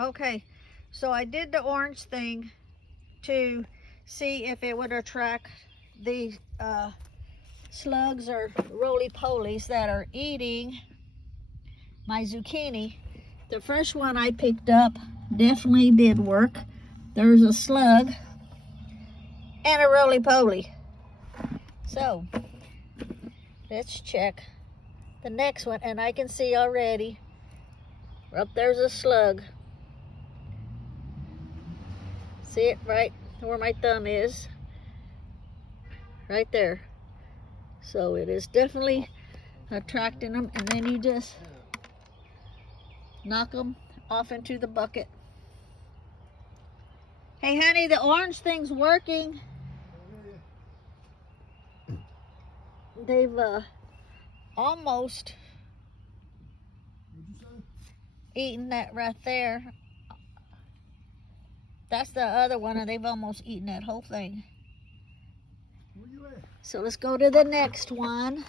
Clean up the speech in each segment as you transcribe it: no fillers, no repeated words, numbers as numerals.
Okay, so I did the orange thing to see if it would attract the slugs or roly-polies that are eating my zucchini. The first one I picked up definitely did work. There's a slug and a roly-poly. So let's check the next one, and I can see already up there's a slug. See it right where my thumb is? Right there. So it is definitely attracting them, and then you just knock them off into the bucket. Hey honey, the orange thing's working. They've almost eaten that right there. That's the other one, and they've almost eaten that whole thing. Where you at? So let's go to the next one.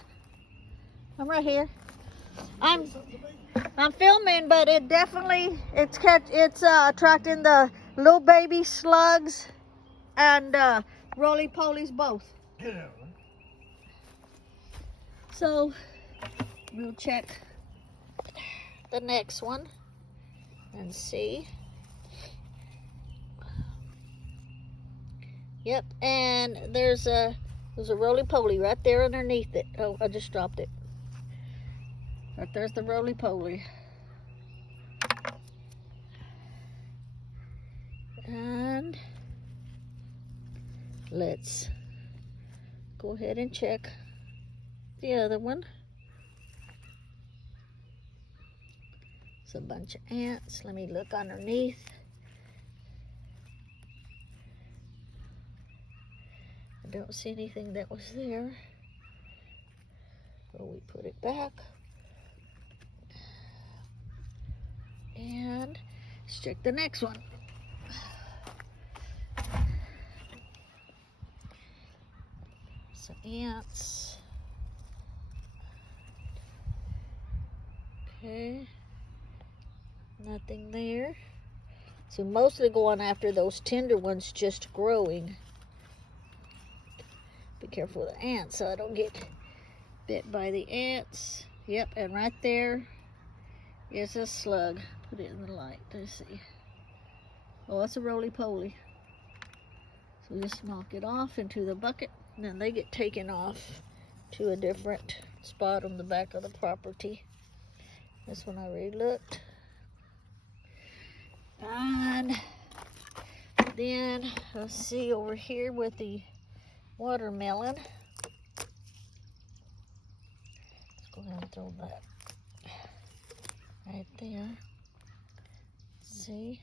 I'm right here. I'm filming, but it definitely it's attracting the little baby slugs and roly-polies both. Get out. So we'll check the next one and see. Yep, and there's a roly-poly right there underneath it. Oh, I just dropped it. Right there's the roly-poly. And let's go ahead and check the other one. It's a bunch of ants. Let me look underneath. I don't see anything that was there. So we put it back. And let's check the next one. Some ants. Okay. Nothing there. So mostly going after those tender ones just growing. Be careful with the ants so I don't get bit by the ants. Yep, and right there is a slug. Put it in the light. Let's see. Oh, that's a roly-poly. So just knock it off into the bucket, and then they get taken off to a different spot on the back of the property. This one I already looked. And then let's see over here with the watermelon. Let's go ahead and throw that right there. See?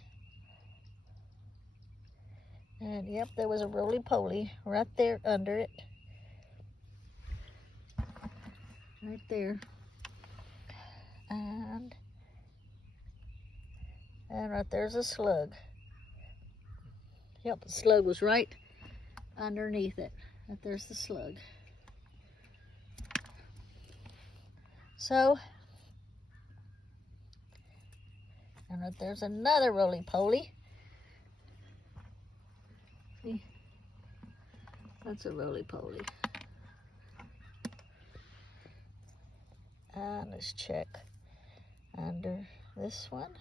And yep, there was a roly-poly right there under it. Right there. And right there's a slug. Yep, the slug was right underneath it. Right there's the slug. So, and right there's another roly-poly. See? That's a roly-poly. And let's check under this one.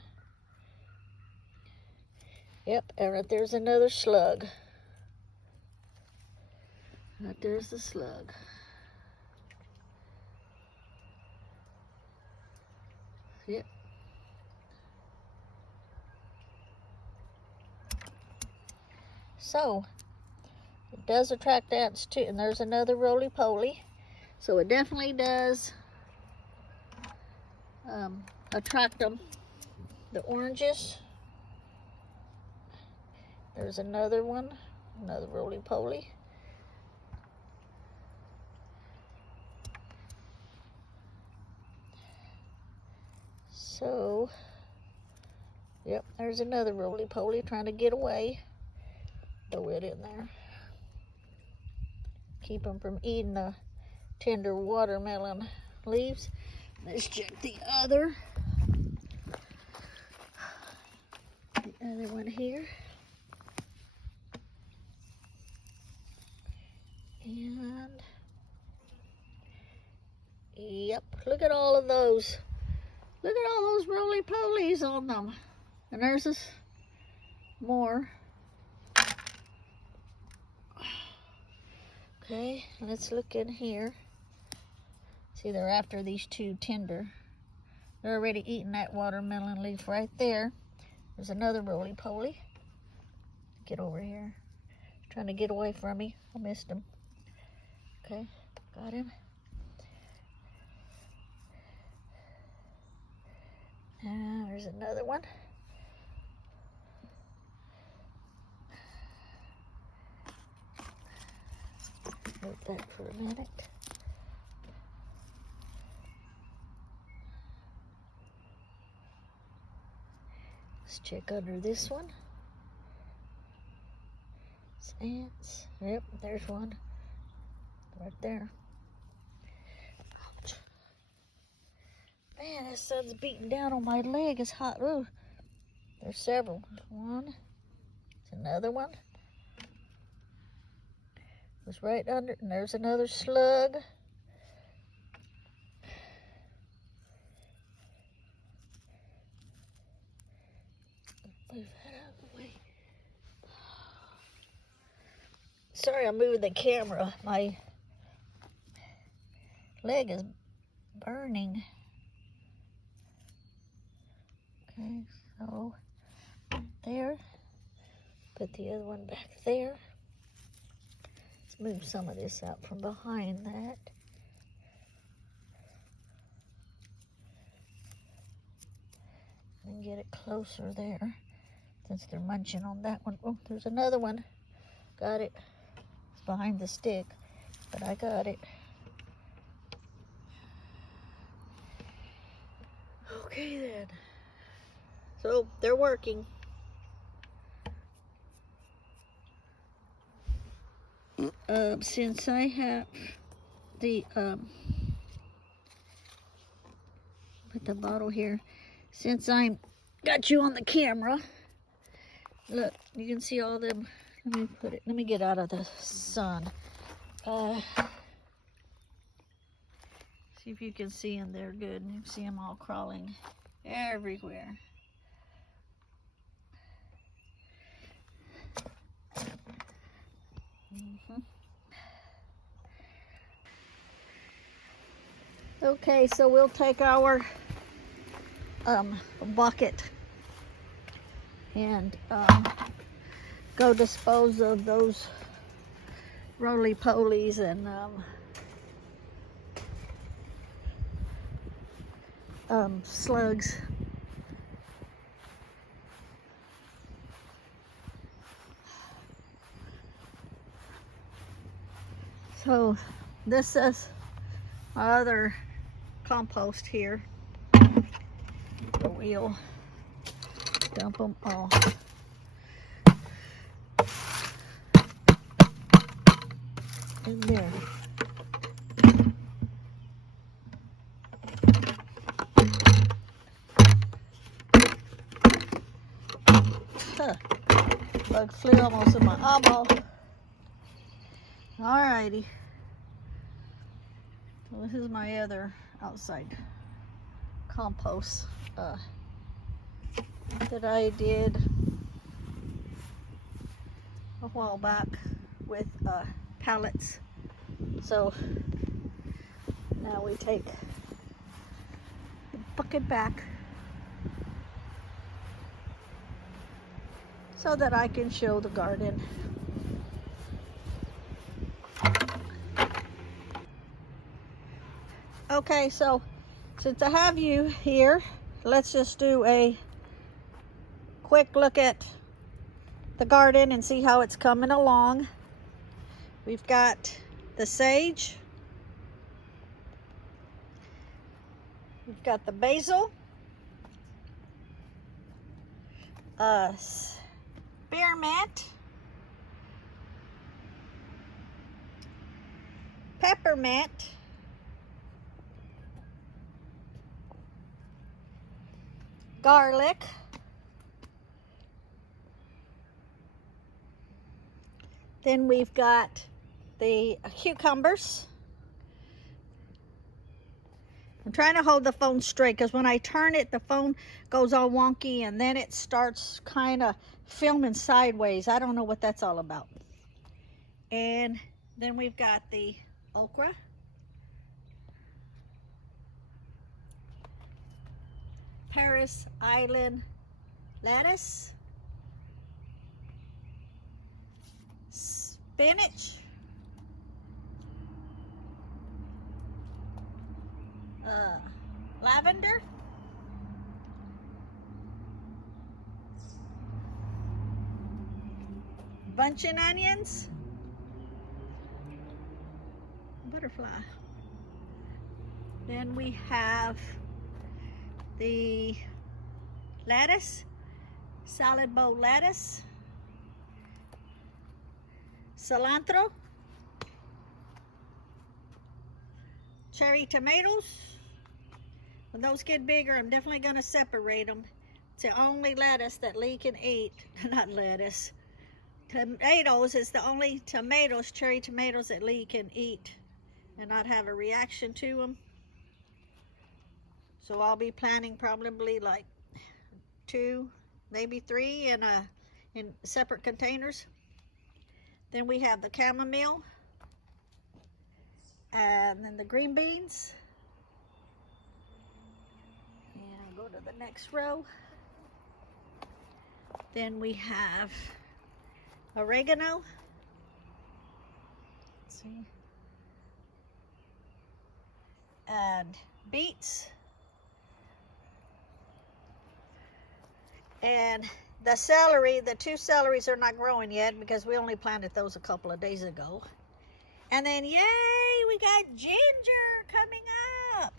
Yep, and right there's another slug. Right there's the slug. Yep. So, it does attract ants too. And there's another roly-poly. So it definitely does attract them. The oranges. There's another one, another roly-poly. So, yep, there's another roly-poly trying to get away. Throw it in there. Keep them from eating the tender watermelon leaves. Let's check the other. Another one here. And yep, look at all of those. Look at all those roly-polies on them. And there's this more. Okay, let's look in here. See, they're after these two tender. They're already eating that watermelon leaf right there. There's another roly-poly. Get over here. Trying to get away from me. I missed him. Okay, got him. And there's another one. Move that for a minute. Let's check under this one. It's ants. Yep, there's one. Right there. Ouch. Man, that sun's beating down on my leg. It's hot. Ooh. There's several. One. There's another one. Was right under, and there's another slug. Move that out of the way. Sorry, I'm moving the camera. My leg is burning. Okay, so there. Put the other one back there. Let's move some of this out from behind that. And get it closer there, since they're munching on that one. Oh, there's another one. Got it. It's behind the stick, but I got it. Okay then. So they're working. Since I have the put the bottle here, since I got you on the camera, look, you can see all them. Let me get out of the sun. See if you can see them there good. You see them all crawling everywhere. Okay, so we'll take our bucket and go dispose of those roly-polies and slugs. So this is my other compost here. We'll dump them all. In there. Huh. Bug flew almost in my eyeball. Alrighty. Well, this is my other outside compost that I did a while back with pallets. So now we take the bucket back so that I can show the garden. Okay, so since I have you here, let's just do a quick look at the garden and see how it's coming along. We've got the sage. We've got the basil. Spearmint. Peppermint. Garlic, Then we've got the cucumbers. I'm trying to hold the phone straight because when I turn it, the phone goes all wonky and then it starts kind of filming sideways. I don't know what that's all about. And then we've got the okra. Paris Island lettuce. Spinach. Lavender. Buncheon onions. Butterfly. Then we have the lettuce, salad bowl lettuce, cilantro, cherry tomatoes. When those get bigger, I'm definitely going to separate them. It's the only lettuce that Lee can eat. Not lettuce. Tomatoes is the only tomatoes, cherry tomatoes, that Lee can eat and not have a reaction to them. So I'll be planting probably like 2, maybe 3 in separate containers. Then we have the chamomile, and then the green beans. And I'll go to the next row. Then we have oregano. Let's see. And beets. And the celery, the 2 celeries are not growing yet because we only planted those a couple of days ago. And then, yay, we got ginger coming up.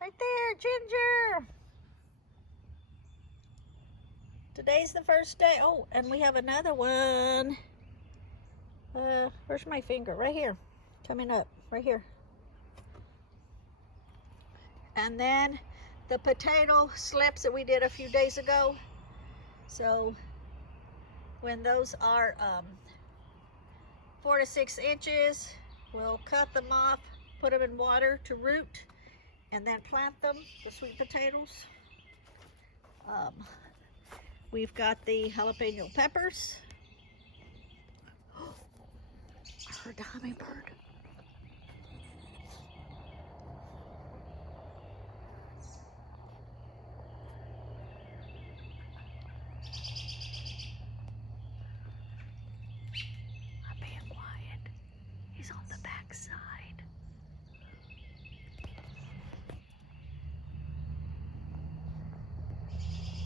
Right there, ginger. Today's the first day. Oh, and we have another one. Where's my finger? Right here. Coming up. Right here. And then the potato slips that we did a few days ago. So when those are 4 to 6 inches, we'll cut them off, put them in water to root, and then plant them, the sweet potatoes. We've got the jalapeno peppers. I heard the hummingbird.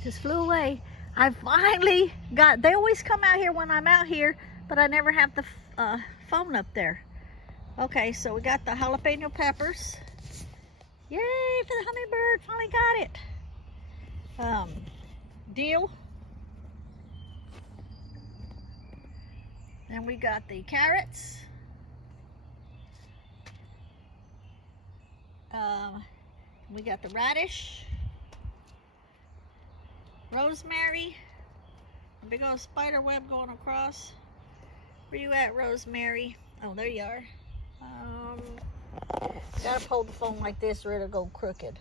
Just flew away. I finally got, they always come out here when I'm out here, but I never have the phone up there. Okay, so we got the jalapeno peppers. Yay for the hummingbird, finally got it. Dill. And we got the carrots. We got the radish. Rosemary, a big old spider web going across. Where you at, Rosemary? Oh, there you are. Gotta hold the phone like this or it'll go crooked.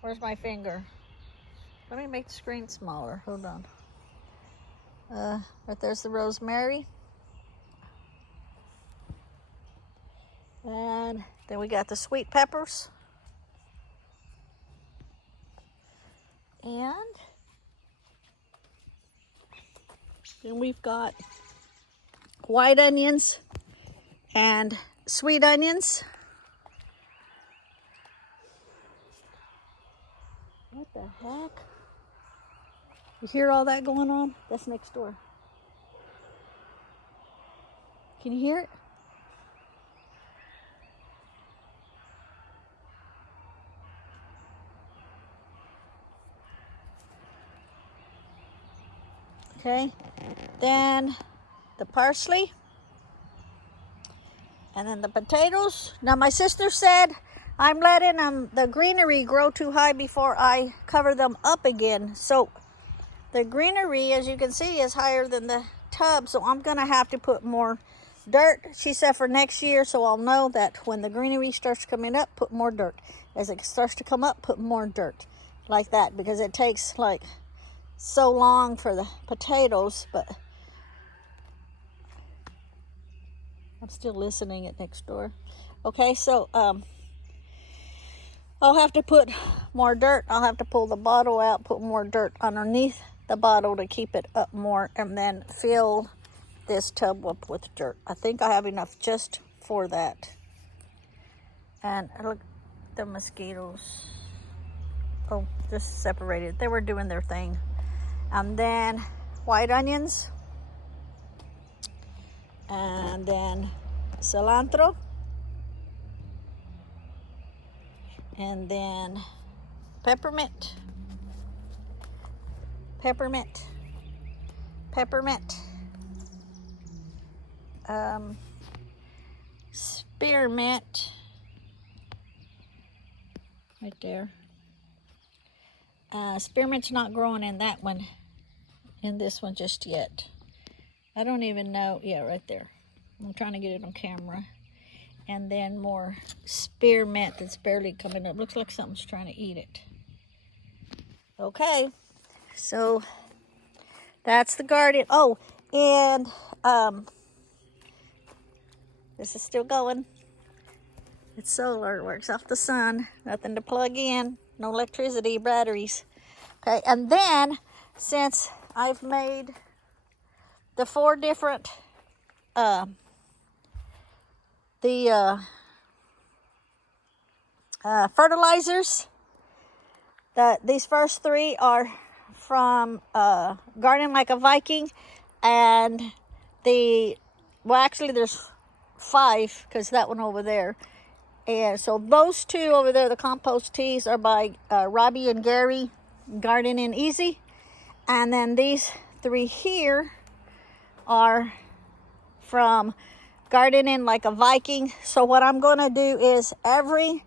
Where's my finger? Let me make the screen smaller. Hold on. Right there's the rosemary. And then we got the sweet peppers. And then we've got white onions and sweet onions. What the heck? You hear all that going on? That's next door. Can you hear it? Okay, then the parsley, and then the potatoes. Now my sister said I'm letting the greenery grow too high before I cover them up again. So the greenery, as you can see, is higher than the tub, so I'm gonna have to put more dirt. She said for next year, so I'll know that when the greenery starts coming up, put more dirt. As it starts to come up, put more dirt, like that, because it takes like so long for the potatoes. But I'm still listening at next door. Okay, so I'll have to put more dirt. I'll have to pull the bottle out, put more dirt underneath the bottle to keep it up more, and then fill this tub up with dirt. I think I have enough just for that. And look, the mosquitoes. Oh, just separated. They were doing their thing. And then white onions. And then cilantro. And then peppermint. Peppermint. Peppermint. Spearmint. Right there. Spearmint's not growing in that one, in this one just yet. I don't even know. Yeah, right there. I'm trying to get it on camera. And then more spearmint that's barely coming up. Looks like something's trying to eat it. Okay, so that's the garden. Oh, and this is still going. It's solar, it works off the sun. Nothing to plug in, no electricity, batteries. Okay, and then since I've made the 4 different fertilizers, these first 3 are from Garden Like a Viking, and actually there's 5 because that one over there. And so those 2 over there, the compost teas, are by Robbie and Gary, Gardening Easy. And then these 3 here are from Gardening Like a Viking. So what I'm going to do is every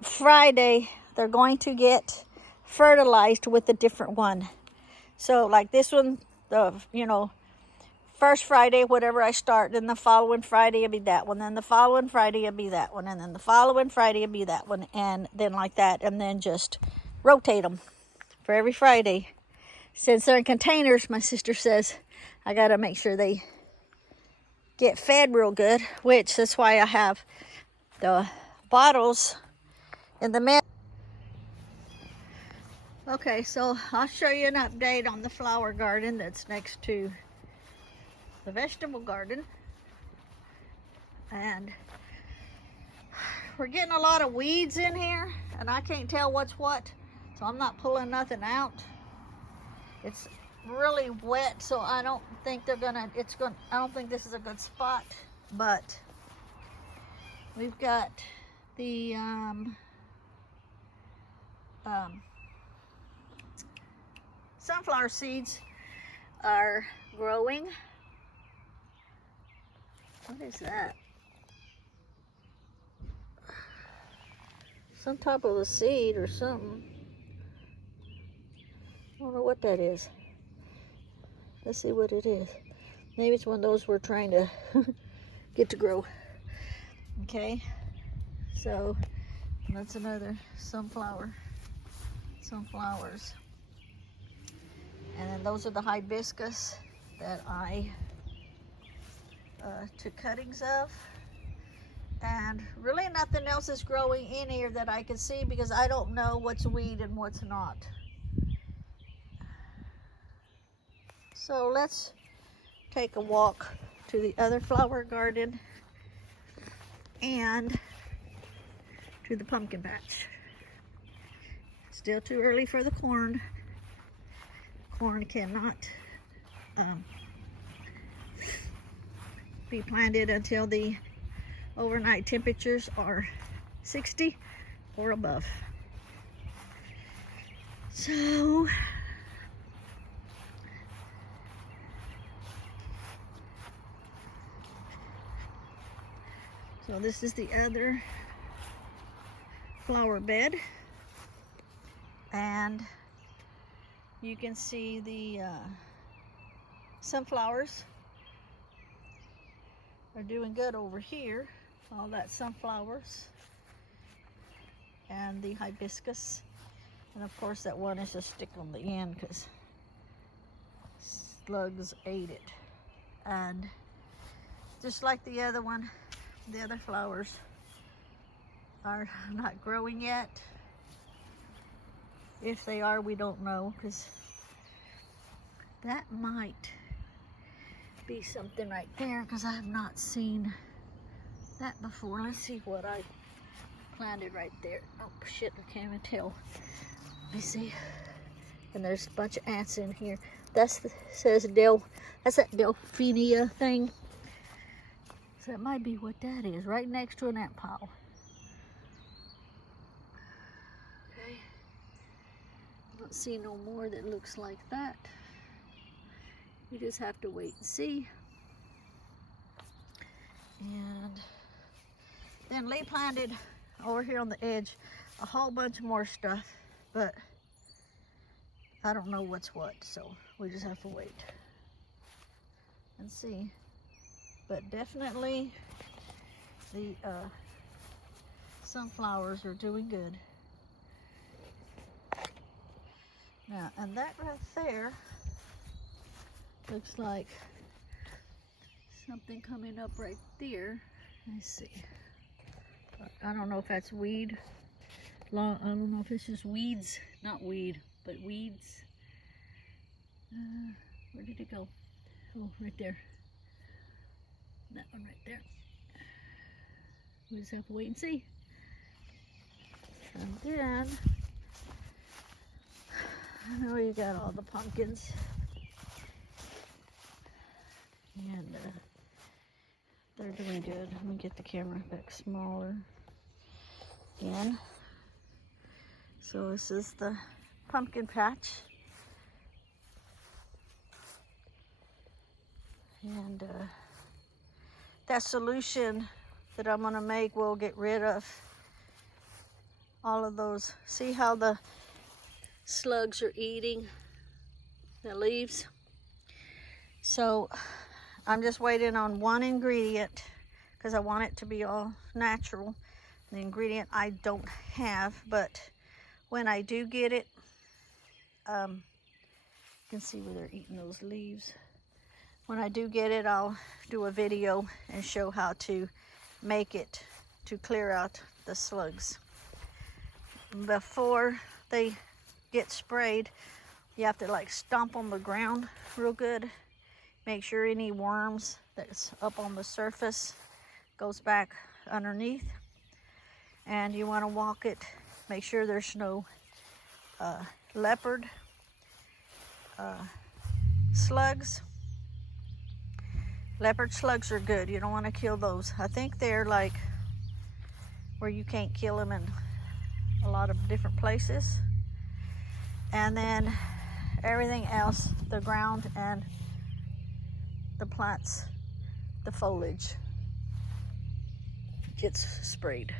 Friday, they're going to get fertilized with a different one. So like this one, first Friday, whatever I start, then the following Friday it'll be that one, then the following Friday it'll be that one, and then the following Friday it'll be that one, and then like that, and then just rotate them for every Friday. Since they're in containers, my sister says I gotta make sure they get fed real good, which that's why I have the bottles in the middle. Okay, so I'll show you an update on the flower garden that's next to the vegetable garden. And we're getting a lot of weeds in here, and I can't tell what's what, so I'm not pulling nothing out. It's really wet, so I don't think I don't think this is a good spot. But we've got the sunflower seeds are growing. What is that? Some type of a seed or something. I don't know what that is. Let's see what it is. Maybe it's one of those we're trying to get to grow. Okay, so that's another sunflowers. And then those are the hibiscus that I took cuttings of. And really nothing else is growing in here that I can see, because I don't know what's weed and what's not. So let's take a walk to the other flower garden and to the pumpkin patch. Still too early for the corn. Corn cannot be planted until the overnight temperatures are 60 or above. So this is the other flower bed, and you can see the sunflowers are doing good over here. All that sunflowers and the hibiscus. And of course that one is just stick on the end because slugs ate it. And just like the other one, the other flowers are not growing yet. If they are, we don't know, because that might be something right there, because I have not seen that before. Let's see what I planted right there. Oh shit, I can't even tell. Let me see. And there's a bunch of ants in here. That's that's that Delphinium thing. So that might be what that is, right next to an ant pile. Okay. I don't see no more that looks like that. You just have to wait and see. And then Lee planted over here on the edge a whole bunch more stuff, but I don't know what's what, so we just have to wait and see. But definitely the sunflowers are doing good. Now, and that right there looks like something coming up right there. Let's see. I don't know if that's weed. I don't know if it's just weeds. Not weed, but weeds. Where did it go? Oh, right there. That one right there. We just have to wait and see. And then, I know you got all the pumpkins. And they're doing good. Let me get the camera back smaller again. So this is the pumpkin patch. And that solution that I'm gonna make will get rid of all of those. See how the slugs are eating the leaves? So I'm just waiting on one ingredient because I want it to be all natural. The ingredient I don't have, but when I do get it, you can see where they're eating those leaves. When I do get it, I'll do a video and show how to make it to clear out the slugs. Before they get sprayed, you have to like stomp on the ground real good. Make sure any worms that's up on the surface goes back underneath. And you want to walk it, make sure there's no leopard slugs. Leopard slugs are good. You don't want to kill those. I think they're like where you can't kill them in a lot of different places. And then everything else, the ground and the plants, the foliage gets sprayed.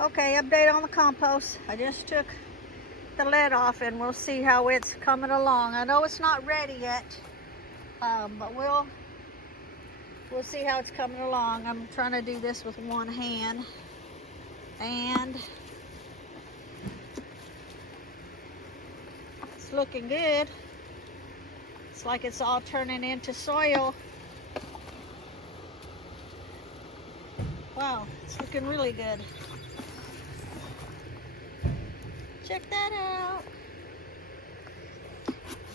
Okay, update on the compost. I just took the lid off and we'll see how it's coming along. I know it's not ready yet, but we'll see how it's coming along. I'm trying to do this with one hand, and it's looking good. It's like it's all turning into soil. Wow, it's looking really good. Check that out.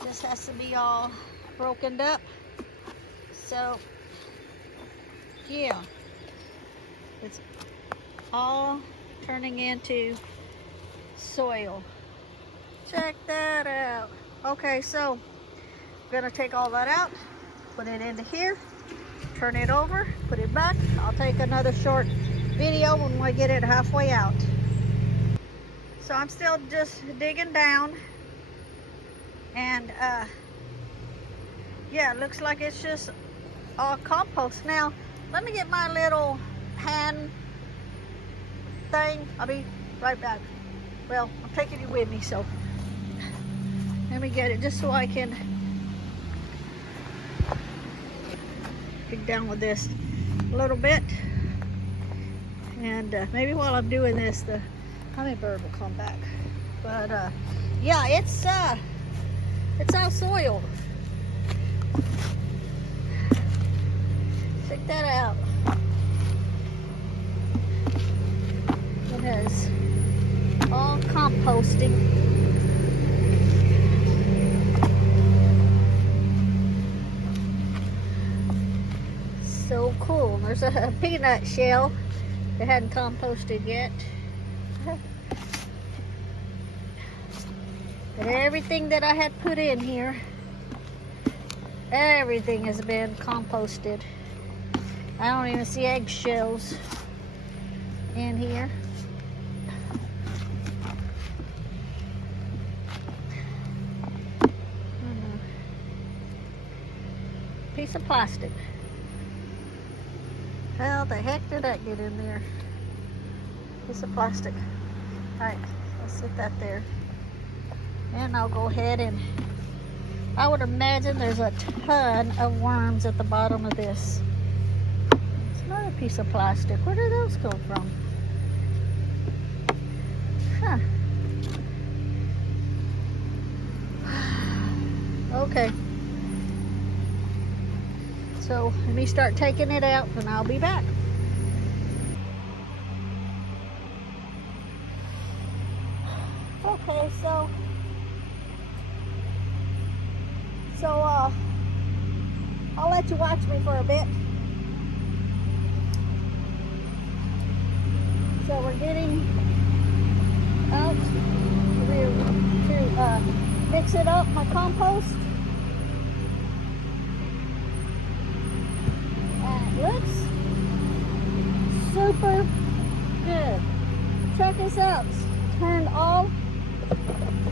This has to be all broken up. So, yeah, it's all turning into soil. Check that out. Okay, so I'm gonna take all that out, put it into here, turn it over, put it back. I'll take another short video when we get it halfway out. So I'm still just digging down, and yeah, it looks like it's just all compost. Now, let me get my little hand thing. I'll be right back. Well, I'm taking you with me, so let me get it just so I can dig down with this a little bit. And maybe while I'm doing this, the hummingbird will come back. But yeah, it's all soiled. Check that out. It has all composting. So cool. There's a peanut shell that hadn't composted yet. But everything that I had put in here, everything has been composted. I don't even see eggshells in here. Piece of plastic. How the heck did that get in there? Piece of plastic. Alright, let's set that there. And I'll go ahead and I would imagine there's a ton of worms at the bottom of this. It's another piece of plastic. Where did those go from? Huh. Okay. So let me start taking it out and I'll be back. Okay, so I'll let you watch me for a bit. So we're getting out to mix it up, my compost. And it looks super good. Check this out. It's turned all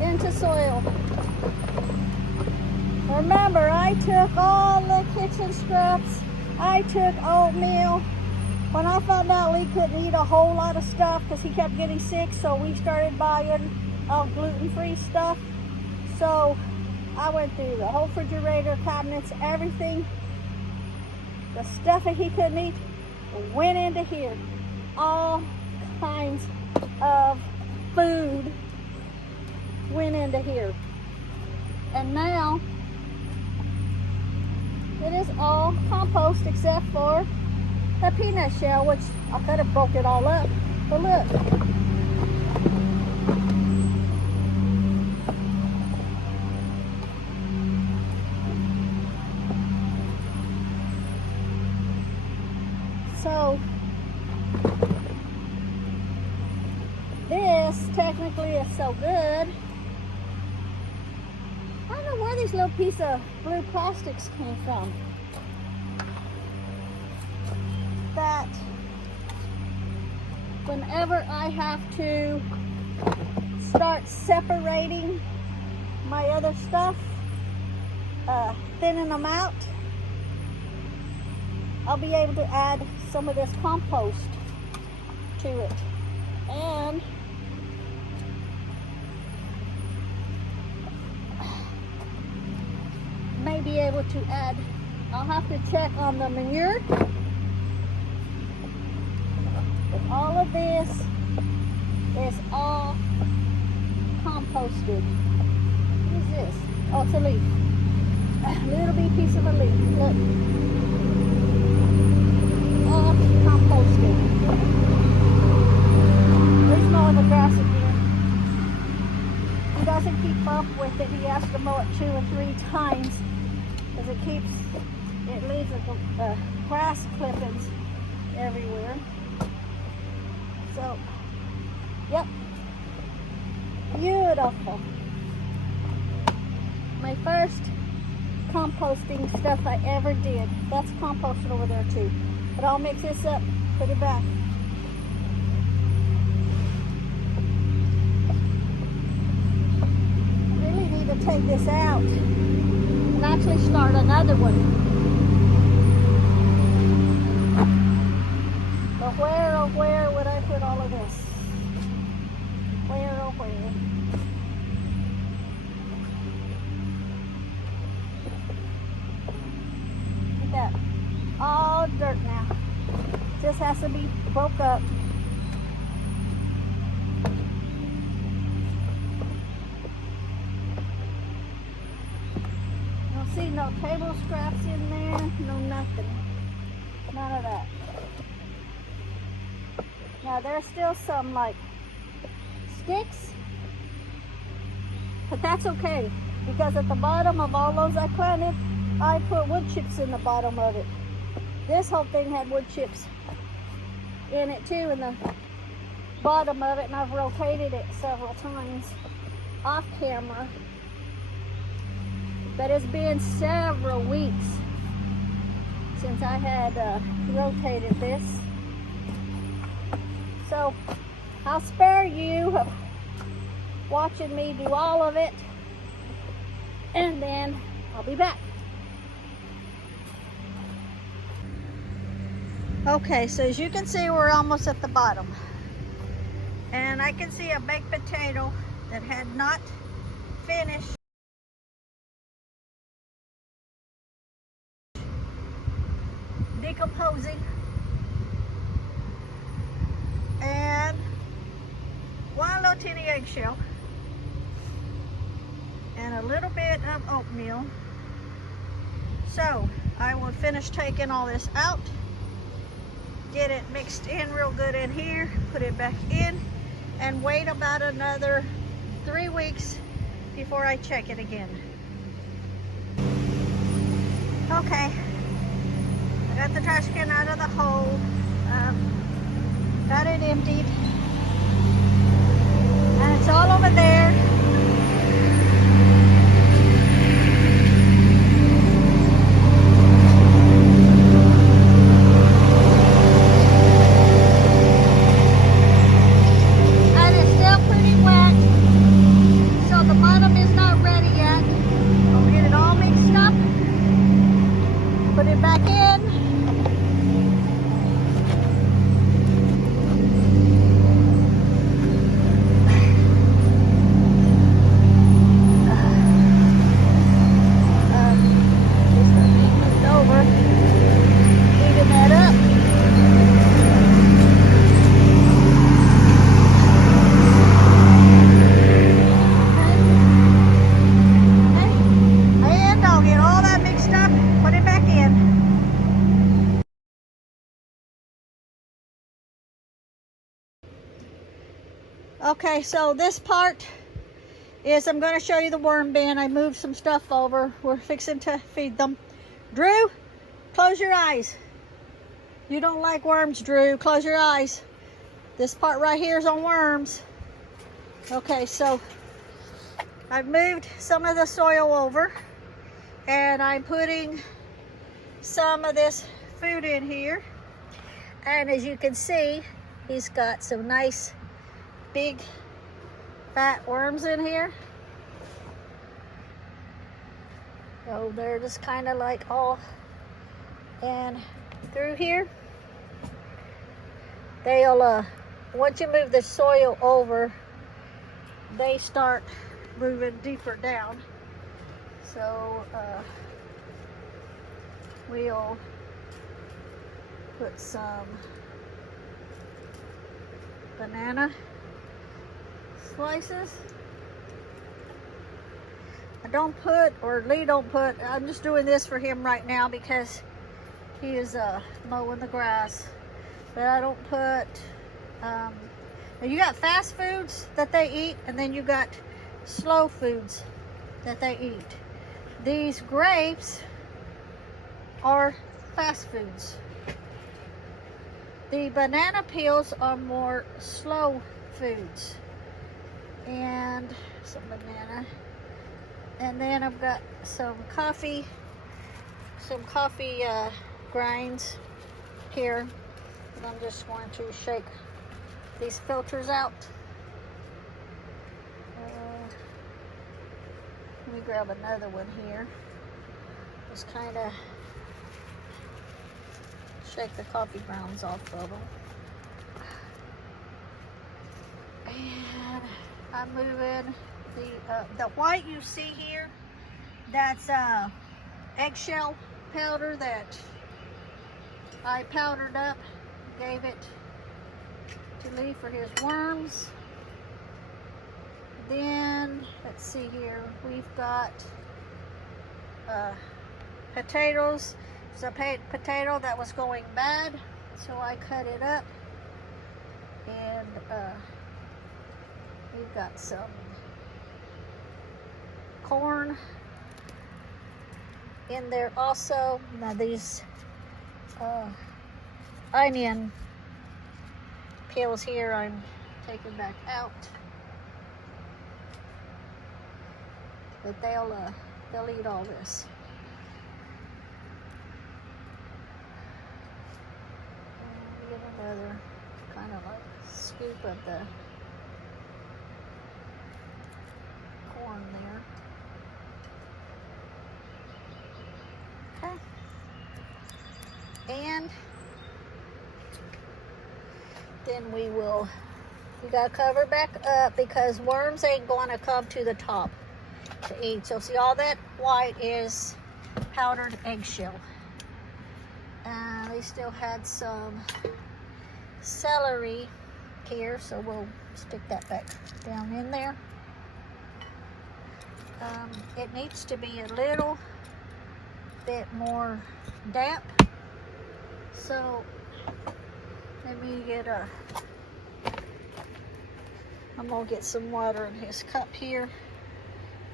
into soil. Remember, I took all the kitchen scraps. I took oatmeal. When I found out Lee couldn't eat a whole lot of stuff because he kept getting sick, so we started buying gluten-free stuff. So I went through the whole refrigerator, cabinets, everything. The stuff that he couldn't eat went into here. All kinds of food went into here. And now it is all compost except for the peanut shell, which I could have broke it all up. But look. So this technically is so good. I don't know where these little pieces of blue plastics came from. That whenever I have to start separating my other stuff, thinning them out, I'll be able to add some of this compost to it. And may be able to add, I'll have to check on the manure. But all of this is all composted. What is this? Oh, it's a leaf. A little bitty piece of a leaf. Look. All composted. There's more of the grass again. He doesn't keep up with it. He has to mow it 2 or 3 times because it leaves the grass clippings everywhere. So, yep, beautiful. My first composting stuff I ever did. That's composted over there too. But I'll mix this up, put it back. I really need to take this out and actually start another one. But where would I put all of this? Where? Look at that. all dirt now. Just has to be broke up. You'll see no table scraps in there, no nothing. None of that. Now there's still some like sticks, but that's okay because at the bottom of all those I planted, I put wood chips in the bottom of it. This whole thing had wood chips in it too, in the bottom of it, and I've rotated it several times off camera. But it's been several weeks since I had rotated this. So I'll spare you of watching me do all of it, and then I'll be back. Okay, so as you can see, we're almost at the bottom. And I can see a baked potato that had not finished decomposing. And one little teeny eggshell. And a little bit of oatmeal. So I will finish taking all this out, get it mixed in real good in here, put it back in, and wait about another 3 weeks before I check it again. Okay, I got the trash can out of the hole, got it emptied, and it's all over there. Okay, so this part is, I'm going to show you the worm bin. I moved some stuff over. We're fixing to feed them. Drew, close your eyes. You don't like worms, Drew. Close your eyes. This part right here is on worms. Okay, so I've moved some of the soil over, and I'm putting some of this food in here. And as you can see, he's got some nice big fat worms in here. So they're just kind of like all and through here. They'll once you move the soil over, they start moving deeper down. So we'll put some banana slices. I don't put, or Lee don't put, I'm just doing this for him right now because he is mowing the grass. But I don't put, you got fast foods that they eat, and then you got slow foods that they eat. These grapes are fast foods. The banana peels are more slow foods. And some banana, and then I've got some coffee grinds here, and I'm just going to shake these filters out. Let me grab another one here. Just kind of shake the coffee grounds off of them. And I'm moving the white you see here. That's eggshell powder that I powdered up, gave it to Lee for his worms. Then, let's see here, we've got potatoes. It's a potato that was going bad, so I cut it up. And we've got some corn in there also. Now these onion peels here I'm taking back out. But they'll eat all this. And get another kind of like scoop of the corn there. Okay. And then we gotta cover back up because worms ain't gonna come to the top to eat. So see, all that white is powdered eggshell. And they still had some celery here, so we'll stick that back down in there. It needs to be a little bit more damp, so let me I'm gonna get some water in his cup here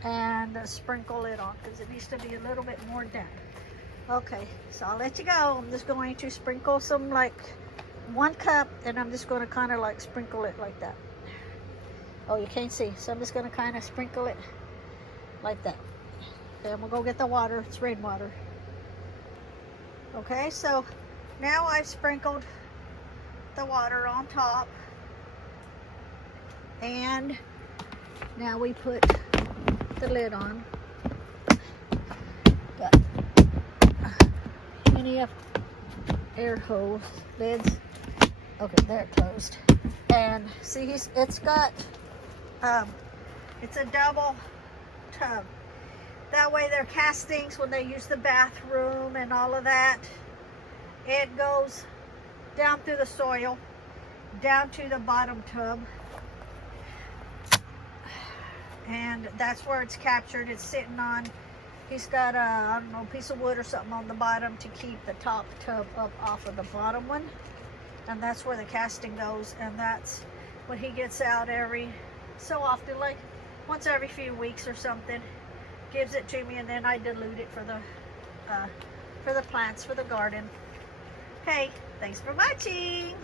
and sprinkle it on because it needs to be a little bit more damp. Okay, so I'll let you go. I'm just going to sprinkle some, like 1 cup, and I'm just going to kind of like sprinkle it like that. Oh, you can't see, so I'm just going to kind of sprinkle it like that. Then we'll go get the water. It's rainwater. Okay, so now I've sprinkled the water on top, and now we put the lid on. Got many of air hose lids. Okay, they're closed. And see, it's got it's a double tub. That way their castings, when they use the bathroom and all of that, it goes down through the soil, down to the bottom tub. And that's where it's captured. It's sitting on, he's got a, I don't know, piece of wood or something on the bottom to keep the top tub up off of the bottom one. And that's where the casting goes. And that's what he gets out every so often, like once every few weeks or something. Gives it to me, and then I dilute it for the plants, for the garden. Okay, thanks for watching.